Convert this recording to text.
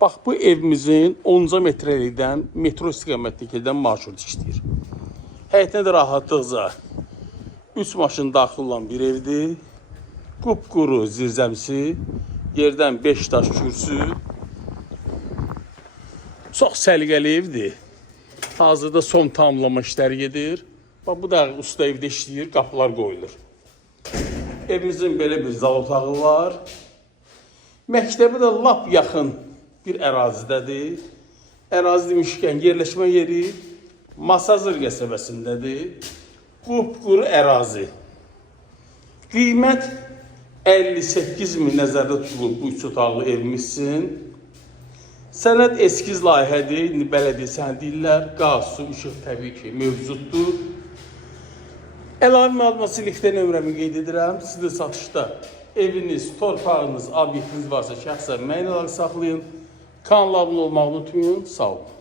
Bax, bu evimizin 10 metrəlikdən metro istiqamətində gedən marşrut işləyir. Həyətinə də rahatlıqca 3 maşın daxil olan bir evdir. Qupquru zirzəmisi, yerdən 5 daş kürsü. Çox səliqəli evdir. Hazırda son tamamlama işləri gedir. Bax, bu da usta evdə işləyir, qapılar qoyulur. Evimizin belə bir zal otağı var. Məktəbi də lap yaxın bir ərazidədir. Ərazi demişkən yerləşmə yeri Masazır qəsəbəsindədir. Qupquru ərazi. Qiymət 58.000 nəzərdə tutulub bu 3 otaqlı evimizsin. Sənəd eskiz layihədir, indi bələdiyyə sənəd deyirlər. Qaz, su, işıq təbii ki mövcuddur. Əlavə məlumatı liftə nömrəmi qeyd edirəm. Siz də satışda eviniz, torpağınız, obyektiniz varsa şəxsən müəyyən olaraq saxlayın. Kanala abunə olmağı unutmayın. Sağ olun.